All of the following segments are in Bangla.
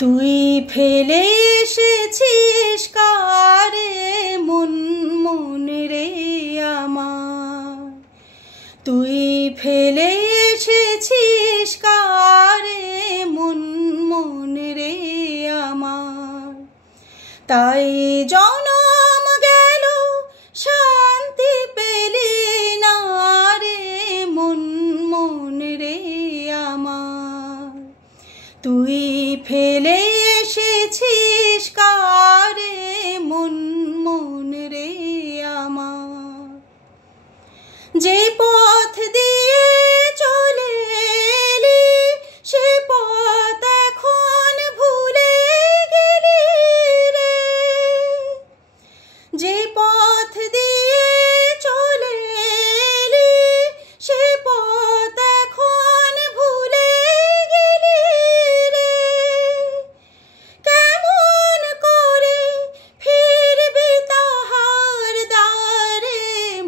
তুই ফেলে এসেছিস কারে মন মন রে আমার, তুই ফেলে এসেছিস কারে মন মন রে আমার। তাই জনম গেল শান্তি পেলি না রে মন মন রে আমার। তুই ফেলে এসেছিস কারে মন মন রে আমার। যে পথ দিয়ে চলে এলি সে পথ এখন ভুলে গেলি রে। যে পথ দিয়ে চলে এলি সে পথ এখন ভুলে গেলি রে। কেমন করে ফিরবি তাহার দ্বারে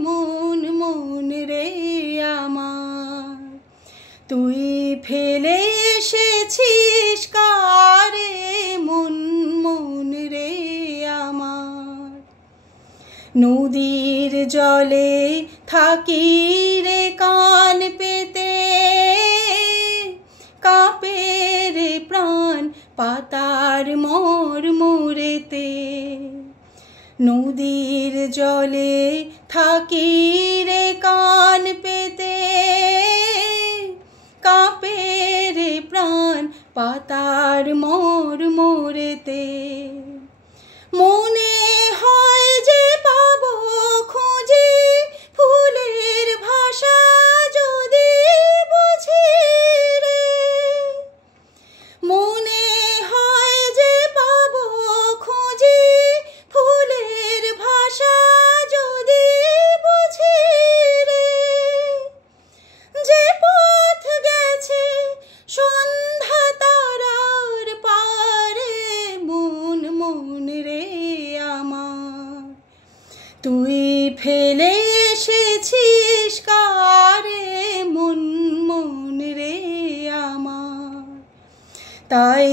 মন মন রে আমার। তুই ফেলে এসেছিস কারে মন মন রে আমার। নদীর জলে থাকি রে কান পেতে, কাঁপে রে প্রাণ পাতার মোর মোরেতে। নদীর জলে থাকি রে কান পেতে, কাঁপে রে প্রাণ পাতার মোর মোরেতে। মনে হয় যে পাবো খুঁজে ফুলের ভাষা যদি বুঝি রে। মনে হয় যে পাবো খুঁজে ফুলের ভাষা যদি বুঝি রে। যে পথ গেছে সন্ধ্যা তারার পারে মন মন রে আমার। তুই ফেলে এসেছিস কারে মন মন রে আমার। তাই